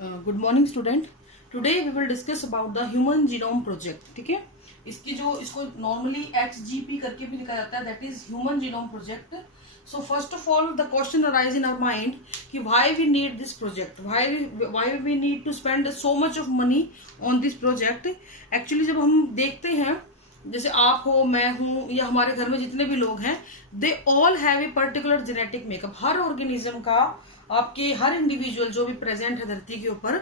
Good morning student. Today we will discuss about the human genome project. ठीक है, इसको normally HGP करके भी लिखा जाता है, that is human genome project. So first of all the question arise in our mind कि why we need this project, why we need to spend so much of money on this project. Actually जब हम देखते हैं, जैसे आप हो, मैं हूं, या हमारे घर में जितने भी लोग हैं, they all have a particular genetic makeup. Her organism का, आपके हर इंडिविजुअल जो भी प्रेजेंट है धरती के ऊपर,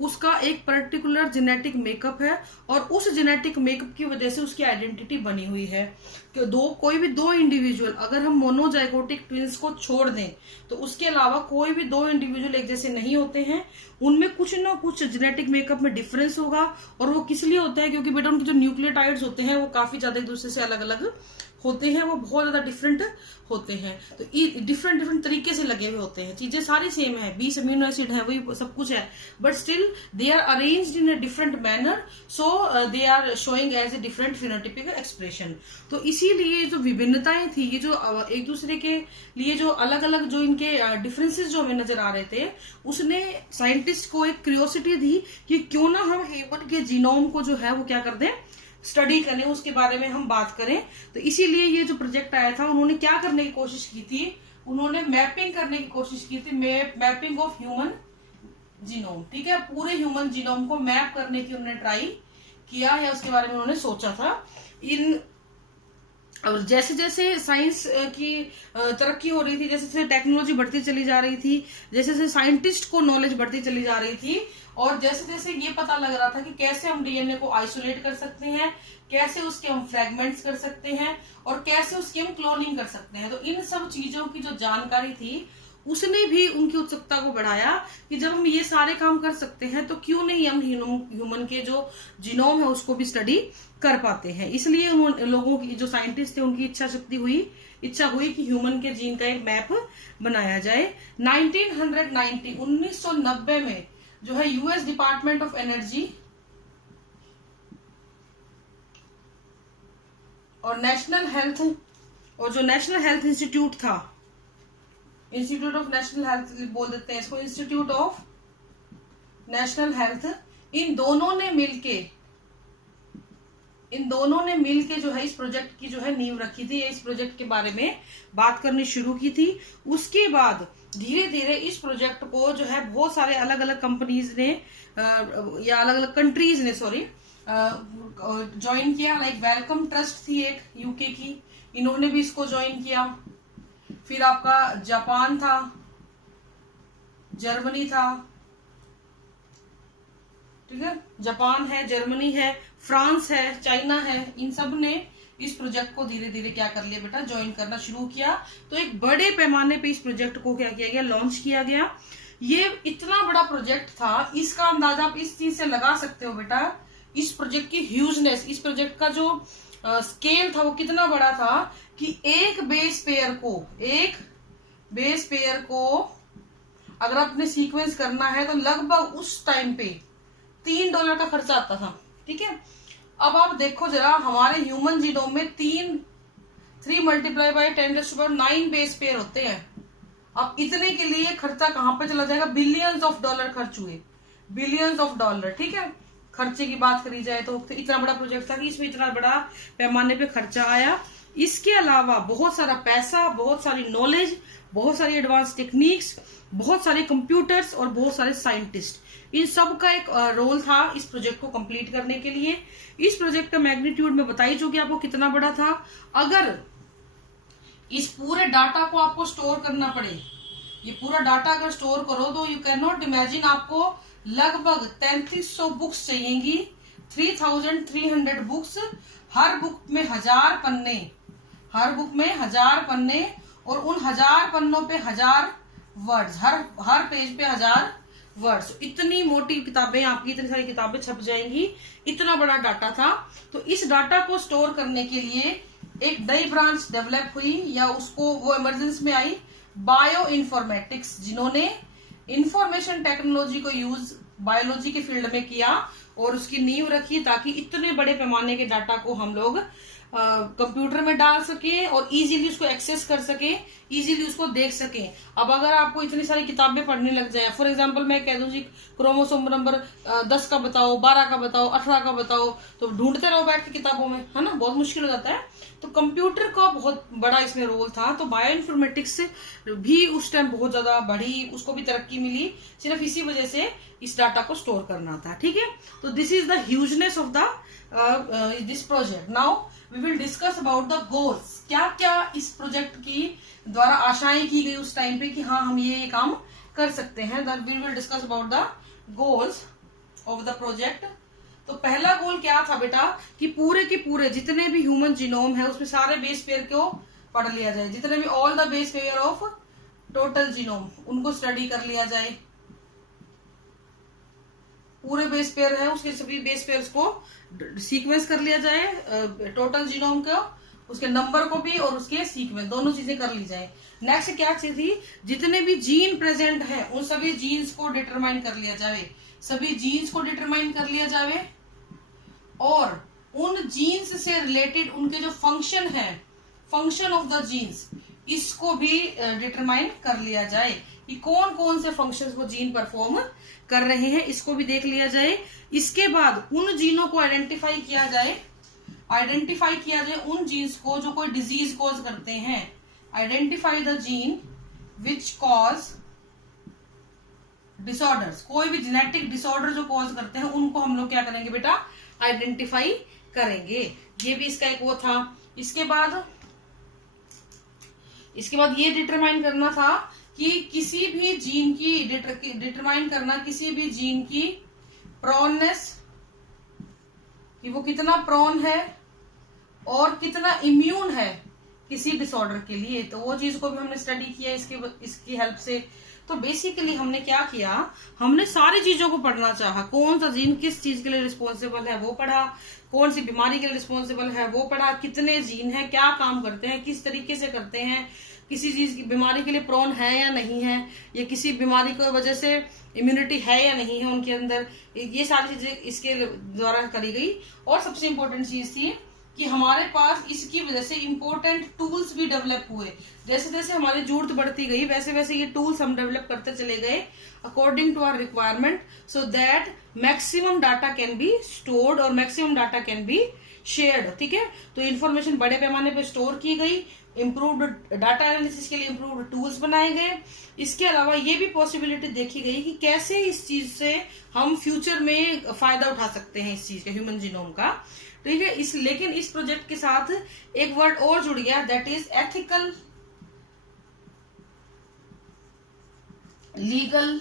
उसका एक पर्टिकुलर जेनेटिक मेकअप है, और उस जेनेटिक मेकअप की वजह से उसकी आइडेंटिटी बनी हुई है। कि कोई भी दो इंडिविजुअल, अगर हम मोनोजाइगोटिक ट्विंस को छोड़ दें तो उसके अलावा कोई भी दो इंडिविजुअल एक जैसे नहीं होते हैं। उनमें कुछ ना कुछ जेनेटिक मेकअप में डिफरेंस होगा, और वो किस लिए होता है? क्योंकि बेटा उनके जो न्यूक्लियोटाइड्स होते हैं वो काफी ज्यादा एक दूसरे से अलग अलग होते हैं, वो बहुत ज्यादा डिफरेंट होते हैं। तो डिफरेंट तरीके से लगे हुए होते हैं। चीजें सारी सेम है, 20 अमीनो एसिड है, वही सब कुछ है, but still they are arranged in a different manner, so they are showing as a different phenotypic expression. तो इसीलिए जो विभिन्नताएं थी, ये जो एक दूसरे के लिए जो अलग अलग जो इनके डिफरेंसेस जो हमें नजर आ रहे थे, उसने साइंटिस्ट को एक क्यूरियोसिटी दी कि क्यों ना हम ह्यूमन के जीनोम को जो है वो क्या कर दें, स्टडी करें, उसके बारे में हम बात करें। तो इसीलिए ये जो प्रोजेक्ट आया था, उन्होंने क्या करने की कोशिश की थी? उन्होंने मैपिंग करने की कोशिश की थी, मैपिंग ऑफ ह्यूमन जीनोम। ठीक है, पूरे ह्यूमन जीनोम को मैप करने की उन्होंने ट्राई किया, या उसके बारे में उन्होंने सोचा था। और जैसे जैसे साइंस की तरक्की हो रही थी, जैसे जैसे टेक्नोलॉजी बढ़ती चली जा रही थी, जैसे जैसे साइंटिस्ट को नॉलेज बढ़ती चली जा रही थी, और जैसे जैसे ये पता लग रहा था कि कैसे हम डीएनए को आइसोलेट कर सकते हैं, कैसे उसके हम फ्रेगमेंट्स कर सकते हैं, और कैसे उसकी हम क्लोनिंग कर सकते हैं, तो इन सब चीजों की जो जानकारी थी उसने भी उनकी उत्सुकता को बढ़ाया कि जब हम ये सारे काम कर सकते हैं तो क्यों नहीं हम ह्यूमन के जो जीनोम है उसको भी स्टडी कर पाते हैं। इसलिए लोगों की, जो साइंटिस्ट थे, उनकी इच्छा हुई कि ह्यूमन के जीन का एक मैप बनाया जाए। 1990 में जो है यूएस डिपार्टमेंट ऑफ एनर्जी और नेशनल हेल्थ इंस्टीट्यूट था, इंस्टीट्यूट ऑफ नेशनल हेल्थ बोल देते हैं इसको, इंस्टीट्यूट ऑफ नेशनल हेल्थ, इन दोनों ने मिलके जो है इस प्रोजेक्ट की जो है नींव रखी थी, इस प्रोजेक्ट के बारे में बात करनी शुरू की थी। उसके बाद धीरे धीरे इस प्रोजेक्ट को जो है बहुत सारे अलग अलग कंपनीज ने या अलग अलग कंट्रीज ने ज्वाइन किया। लाइक वेलकम ट्रस्ट थी एक यूके की, इन्होंने भी इसको ज्वाइन किया। फिर आपका जापान था, जर्मनी था, ठीक है, जापान है, जर्मनी है, फ्रांस है, चाइना है, इन सब ने इस प्रोजेक्ट को धीरे धीरे क्या कर लिया बेटा, ज्वाइन करना शुरू किया। तो एक बड़े पैमाने पे इस प्रोजेक्ट को क्या किया गया, लॉन्च किया गया। ये इतना बड़ा प्रोजेक्ट था, इसका अंदाजा आप इस चीज से लगा सकते हो बेटा, इस प्रोजेक्ट की ह्यूजनेस, इस प्रोजेक्ट का जो स्केल था वो कितना बड़ा था कि एक बेस पेयर को अगर आपने सीक्वेंस करना है तो लगभग उस टाइम पे $3 का खर्चा आता था। ठीक है, अब आप देखो जरा, हमारे ह्यूमन जीनोम में 3 × 10⁹ बेस पेयर होते हैं। अब इतने के लिए खर्चा कहां पे चला जाएगा? बिलियंस ऑफ डॉलर खर्च हुए, बिलियंस ऑफ डॉलर। ठीक है, खर्चे की बात करी जाए तो इतना बड़ा प्रोजेक्ट था कि इसमें इतना बड़ा पैमाने पे खर्चा आया। इसके अलावा बहुत सारा पैसा, बहुत सारी नॉलेज, बहुत सारी एडवांस टेक्निक्स, बहुत सारे कंप्यूटर्स और बहुत सारे साइंटिस्ट, इन सब का एक रोल था इस प्रोजेक्ट को कंप्लीट करने के लिए। इस प्रोजेक्ट का मैग्नीट्यूड में बताई चुकी आपको कितना बड़ा था। अगर इस पूरे डाटा को आपको स्टोर करना पड़े, ये पूरा डाटा अगर स्टोर करो तो यू कैन नॉट इमेजिन, आपको लगभग 3300 बुक्स चाहिएंगी, 3300 बुक्स, हर बुक में 1000 पन्ने, और उन 1000 पन्नों पे 1000 वर्ड्स, हर पेज पे 1000 वर्ड्स। इतनी मोटी किताबें, आपकी इतनी सारी किताबें छप जाएंगी, इतना बड़ा डाटा था। तो इस डाटा को स्टोर करने के लिए एक नई ब्रांच डेवलप हुई, या उसको वो इमरजेंसी में आई, बायो इन्फॉर्मेटिक्स, जिन्होंने इंफॉर्मेशन टेक्नोलॉजी को यूज बायोलॉजी के फील्ड में किया और उसकी नींव रखी, ताकि इतने बड़े पैमाने के डाटा को हम लोग कंप्यूटर में डाल सके और इजीली उसको एक्सेस कर सके, इजीली उसको देख सके। अब अगर आपको इतनी सारी किताबें पढ़ने लग जाए, फॉर एग्जांपल मैं कह दूं जी क्रोमोसोम नंबर 10 का बताओ, 12 का बताओ, 18 का बताओ, तो ढूंढते रहो बैठ के किताबों में, है ना, बहुत मुश्किल हो जाता है। तो कंप्यूटर का बहुत बड़ा इसमें रोल था। तो बायो इन्फॉर्मेटिक्स भी उस टाइम बहुत ज्यादा बढ़ी, उसको भी तरक्की मिली, सिर्फ इसी वजह से इस डाटा को स्टोर करना था। ठीक है, तो this is the hugeness of the this project. Now we will discuss about the goals. क्या क्या इस प्रोजेक्ट की द्वारा आशाएं की गई उस टाइम पे कि हाँ हम ये काम कर सकते हैं। We will discuss about the goals of the project. तो पहला गोल क्या था बेटा कि पूरे के पूरे जितने भी ह्यूमन जीनोम है उसमें सारे बेस पेयर को पढ़ लिया जाए, जितने भी all the base pair of total genome उनको स्टडी कर लिया जाए। पूरे बेस पेयर है उसके सभी बेस पेयर्स को सीक्वेंस कर लिया जाए, टोटल जीनोम को, उसके नंबर को भी और उसके सीक्वेंस, दोनों चीजें कर ली जाए। नेक्स्ट क्या चीज थी, जितने भी जीन प्रेजेंट है उन सभी जीन्स को डिटरमाइन कर लिया जाए, सभी जीन्स को डिटरमाइन कर लिया जाए और उन जीन्स से रिलेटेड उनके जो फंक्शन है, फंक्शन ऑफ द जीन्स, इसको भी डिटरमाइन कर लिया जाए कि कौन कौन से फंक्शंस वो जीन परफॉर्म कर रहे हैं, इसको भी देख लिया जाए। इसके बाद उन जीनों को आइडेंटिफाई किया जाए उन जीन्स को जो कोई डिजीज कॉज करते हैं। Identify the gene which cause disorders, कोई भी जेनेटिक डिसऑर्डर जो कॉज करते हैं उनको हम लोग क्या करेंगे बेटा, आइडेंटिफाई करेंगे। ये भी इसका एक वो था। इसके बाद ये डिटरमाइन करना था कि किसी भी जीन की डिटरमाइन करना किसी भी जीन की प्रोननेस, कि वो कितना प्रोन है और कितना इम्यून है किसी डिसऑर्डर के लिए। तो वो चीज को भी हमने स्टडी किया इसकी हेल्प से। तो बेसिकली हमने क्या किया, हमने सारी चीजों को पढ़ना चाहा। कौन सा जीन किस चीज के लिए रिस्पॉन्सिबल है वो पढ़ा, कौन सी बीमारी के लिए रिस्पॉन्सिबल है वो पढ़ा, कितने जीन है, क्या काम करते हैं, किस तरीके से करते हैं, किसी चीज की बीमारी के लिए प्रोन है या नहीं है, या किसी बीमारी की वजह से इम्यूनिटी है या नहीं है उनके अंदर, ये सारी चीजें इसके द्वारा करी गई। और सबसे इम्पोर्टेंट चीज थी कि हमारे पास इसकी वजह से इम्पोर्टेंट टूल्स भी डेवलप हुए। जैसे जैसे हमारी जरूरत बढ़ती गई वैसे वैसे ये टूल्स हम डेवलप करते चले गए according to our requirement, so that maximum data can be stored और maximum data can be shared. ठीक है, तो इन्फॉर्मेशन बड़े पैमाने पे स्टोर की गई, इम्प्रूव्ड डाटा एनालिसिस के लिए इम्प्रूव्ड टूल्स बनाए गए। इसके अलावा ये भी पॉसिबिलिटी देखी गई कि कैसे इस चीज से हम फ्यूचर में फायदा उठा सकते हैं इस चीज का, ह्यूमन जीनोम का। ठीक है, लेकिन इस प्रोजेक्ट के साथ एक वर्ड और जुड़ गया, that is ethical, legal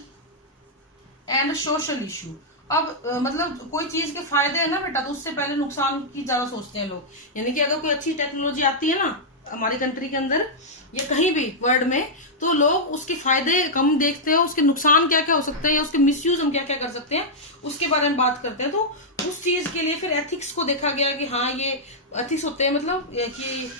and social issue. अब मतलब कोई चीज के फायदे है ना बेटा, तो उससे पहले नुकसान की ज्यादा सोचते हैं लोग। यानी कि अगर कोई अच्छी टेक्नोलॉजी आती है ना हमारी कंट्री के अंदर या कहीं भी वर्ल्ड में, तो लोग उसके फायदे कम देखते हैं, उसके नुकसान क्या क्या हो सकते हैं या उसके मिसयूज हम क्या क्या कर सकते हैं उसके बारे में बात करते हैं। तो उस चीज के लिए फिर एथिक्स को देखा गया कि हाँ ये एथिक्स होते हैं, मतलब कि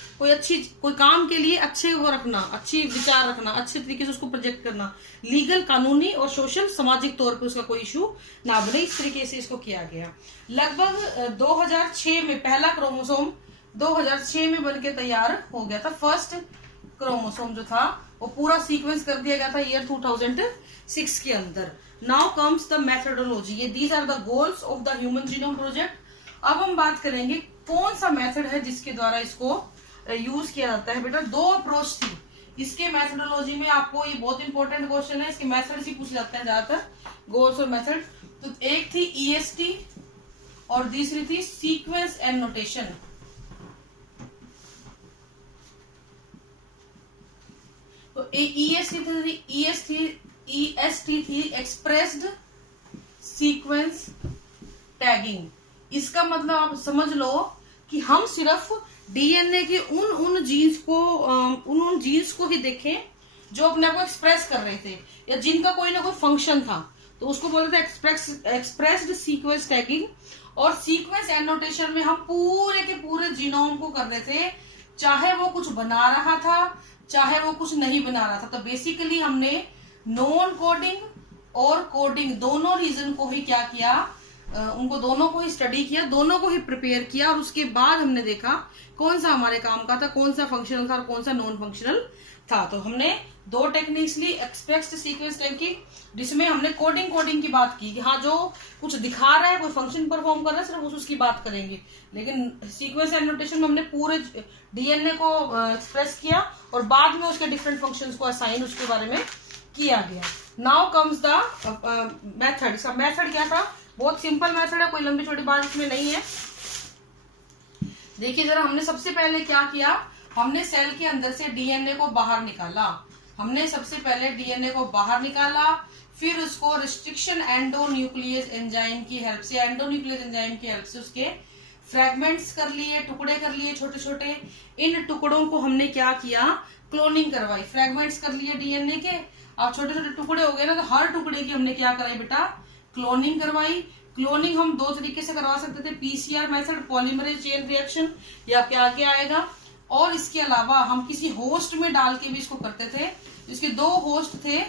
कोई काम के लिए अच्छे वो रखना, अच्छी विचार रखना, अच्छे तरीके से उसको प्रोजेक्ट करना, लीगल, कानूनी और सोशल, सामाजिक तौर पे उसका कोई इशू ना बने, इस तरीके से इसको किया गया। लगभग 2006 में पहला क्रोमोसोम 2006 में बनके तैयार हो गया था। फर्स्ट क्रोमोसोम जो था वो पूरा सीक्वेंस कर दिया गया था ईयर 2006 के अंदर। Now comes the methodology. ये these are the goals of the human genome project. अब हम बात करेंगे कौन सा मेथड है जिसके द्वारा इसको यूज किया जाता है। बेटा दो अप्रोच थी इसके मेथोडोलॉजी में, आपको ये बहुत इंपॉर्टेंट क्वेश्चन है, इसके मेथड ही पूछ जाते हैं ज्यादातर, गोल्स और मेथड। तो एक थी EST और दूसरी थी सीक्वेंस एंड नोटेशन। तो EST थी एक्सप्रेस्ड सीक्वेंस टैगिंग। इसका मतलब आप समझ लो कि हम सिर्फ डीएनए के उन जीन्स को ही देखें जो अपने आप को एक्सप्रेस कर रहे थे या जिनका कोई ना कोई फंक्शन था, तो उसको बोलते थे एक्सप्रेस्ड सीक्वेंस टैगिंग। और सीक्वेंस एनोटेशन में हम पूरे के पूरे जीनोम को कर रहे थे, चाहे वो कुछ बना रहा था चाहे वो कुछ नहीं बना रहा था। तो बेसिकली हमने नॉन कोडिंग और कोडिंग दोनों रीजन को ही क्या किया, उनको दोनों को ही स्टडी किया, दोनों को ही प्रिपेयर किया, और उसके बाद हमने देखा कौन सा हमारे काम का था, कौन सा फंक्शनल था और कौन सा नॉन फंक्शनल था। तो हमने दो टेक्निक्स ली, एक्सप्रेस्ड सीक्वेंस टाइप की, जिसमें हमने कोडिंग की बात की कि हाँ जो कुछ दिखा रहा है, कोई फंक्शन परफॉर्म कर रहा है, सिर्फ उसकी बात करेंगे। लेकिन सीक्वेंस एंड नोटेशन में हमने पूरे डीएनए को एक्सप्रेस किया और बाद में उसके डिफरेंट फंक्शंस को असाइन उसके बारे में किया गया। Now comes the method. इसका मेथड क्या था? बहुत सिंपल मेथड है, कोई लंबी छोटी बात इसमें नहीं है। देखिए जरा, हमने सबसे पहले क्या किया, हमने सेल के अंदर से डीएनए को बाहर निकाला। हमने सबसे पहले डीएनए को बाहर निकाला, फिर उसको रिस्ट्रिक्शन एंडोन्यूक्लियस एंजाइम की हेल्प से, एंडोन्यूक्लियस एंजाइम की हेल्प से उसके फ्रैगमेंट्स कर लिए, टुकड़े कर लिए छोटे छोटे। इन टुकड़ों को हमने क्या किया, क्लोनिंग करवाई। फ्रैगमेंट्स कर लिए डीएनए के, अब छोटे छोटे टुकड़े हो गए ना, तो हर टुकड़े की हमने क्या कराई बेटा, क्लोनिंग करवाई। क्लोनिंग हम दो तरीके से करवा सकते थे, PCR method, polymerase chain reaction, या क्या क्या आएगा, और इसके अलावा हम किसी होस्ट में डाल के भी इसको करते थे। इसके दो होस्ट थे,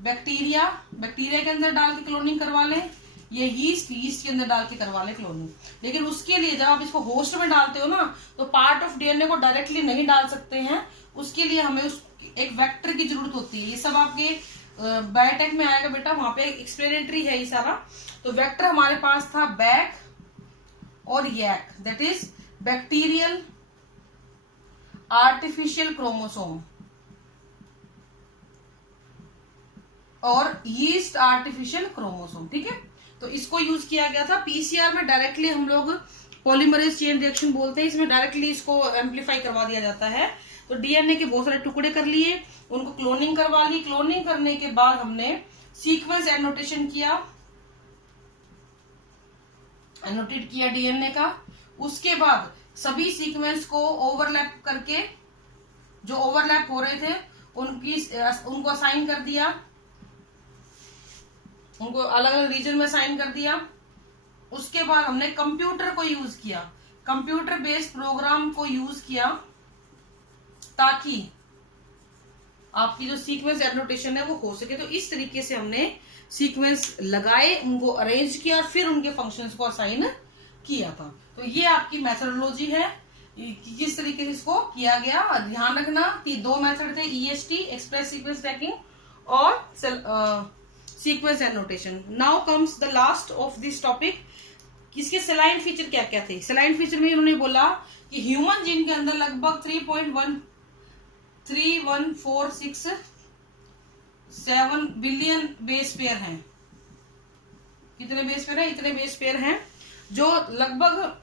बैक्टीरिया के अंदर डाल के क्लोनिंग करवा लें, ये यीस्ट के अंदर डाल के करवा लें क्लोनिंग। लेकिन उसके लिए जब आप इसको होस्ट में डालते हो ना, तो पार्ट ऑफ डीएनए को डायरेक्टली नहीं डाल सकते हैं, उसके लिए हमें एक वेक्टर की जरूरत होती है। ये सब आपके बायोटेक में आएगा बेटा, वहां पे एक्सप्लेनेटरी है ये सारा। तो वेक्टर हमारे पास था बैक और YAC, that is bacterial artificial chromosome और यीस्ट आर्टिफिशियल क्रोमोसोम, ठीक है। तो इसको यूज किया गया था। पीसीआर में डायरेक्टली हम लोग पॉलीमरेज चेन रिएक्शन बोलते हैं, इसमें डायरेक्टली इसको एम्पलीफाई करवा दिया जाता है। तो डीएनए के बहुत सारे टुकड़े कर लिए, उनको क्लोनिंग करवा ली। क्लोनिंग करने के बाद हमने सीक्वेंस एनोटेशन किया, एनोटेट किया डीएनए का। उसके बाद सभी सीक्वेंस को ओवरलैप करके, जो ओवरलैप हो रहे थे उनको असाइन कर दिया, उनको अलग अलग रीजन में असाइन कर दिया। उसके बाद हमने कंप्यूटर को यूज किया, कंप्यूटर बेस्ड प्रोग्राम को यूज किया, ताकि आपकी जो सीक्वेंस एनोटेशन है वो हो सके। तो इस तरीके से हमने सीक्वेंस लगाए, उनको अरेंज किया और फिर उनके फंक्शंस को असाइन किया था। तो ये आपकी मेथडोलॉजी है, किस तरीके से इसको किया गया। ध्यान रखना कि दो मेथड थे, ईएसटी एक्सप्रेस सीक्वेंस ट्रैकिंग और sequence annotation. Now comes the last of this topic. इसके सेलाइन फीचर क्या क्या थे? सेलाइन फीचर में उन्होंने बोला कि ह्यूमन जीन के अंदर लगभग 3.13167 बिलियन बेस पेयर हैं। कितने बेस पेयर हैं? इतने बेस पेयर हैं, जो लगभग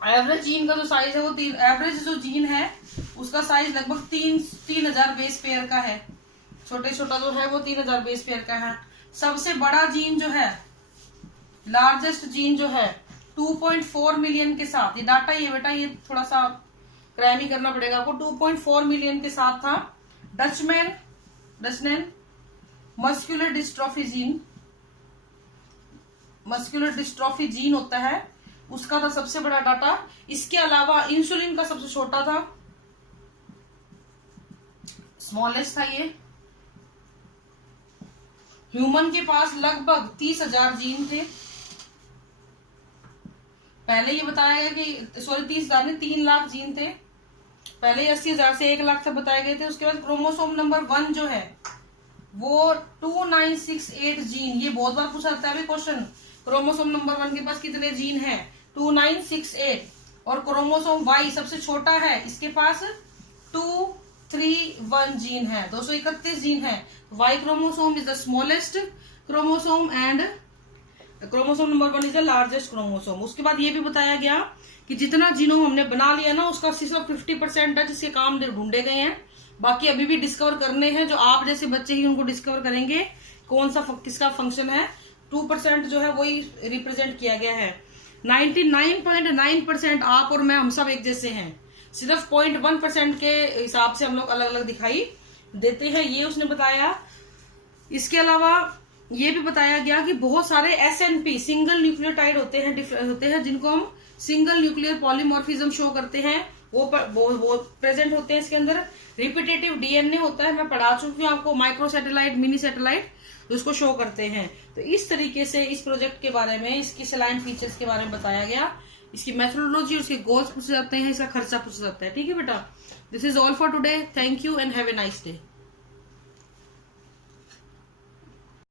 एवरेज जीन का जो साइज है वो एवरेज जो जीन है उसका साइज लगभग 3000 बेस पेयर का है। छोटे छोटा जो है वो 3000 बेस पेयर का है। सबसे बड़ा जीन जो है, लार्जेस्ट जीन जो है 2.4 मिलियन के साथ, ये डाटा ये बेटा ये थोड़ा सा क्रैम ही करना पड़ेगा आपको, 2.4 मिलियन के साथ था डचनेन मस्कुलर डिस्ट्रॉफी जीन होता है, उसका था सबसे बड़ा डाटा। इसके अलावा इंसुलिन का सबसे छोटा था, स्मॉलेस्ट था ये। ह्यूमन के पास लगभग 30,000 जीन थे। पहले ये बताया गया कि 30,000 नहीं, 3 लाख जीन थे। पहले 80,000 से 1 लाख तक बताए गए थे। उसके बाद क्रोमोसोम नंबर 1 जो है वो 2968 जीन, ये बहुत बार पूछा जाता है अभी क्वेश्चन, क्रोमोसोम नंबर 1 के पास कितने जीन है? 2968। और क्रोमोसोम Y सबसे छोटा है, इसके पास 231 जीन है, 231 जीन है। Y chromosome is the smallest chromosome and chromosome number 1 is the largest chromosome. उसके बाद ये भी बताया गया कि जितना जीनोम हमने बना लिया ना, उसका सिर्फ 50% है जिसके काम ढूंढे गए हैं, बाकी अभी भी डिस्कवर करने हैं। जो आप जैसे बच्चे ही उनको डिस्कवर करेंगे कौन सा किसका फंक्शन है। 2% जो है वही रिप्रेजेंट किया गया है। 99.9% आप और मैं हम सब एक जैसे हैं, सिर्फ 0.1% के हिसाब से हम लोग अलग अलग दिखाई देते हैं, ये उसने बताया। इसके अलावा ये भी बताया गया कि बहुत सारे SNP सिंगल न्यूक्लियोटाइड होते हैं जिनको हम सिंगल न्यूक्लियर पॉलीमॉर्फिज्म शो करते हैं, वो प्रेजेंट होते हैं इसके अंदर। रिपीटेटिव डीएनए होता है, मैं पढ़ा चुकी हूँ आपको, माइक्रो सैटेलाइट, मिनी सैटेलाइट, तो उसको शो करते हैं। तो इस तरीके से इस प्रोजेक्ट के बारे में, इसकी सलाइन फीचर्स के बारे में बताया गया, इसकी मेथोडोलॉजी, उसके गोल्स पूछे जाते हैं, इसका खर्चा पूछा जाता है। ठीक है बेटा, this is all for today. Thank you and have a nice day.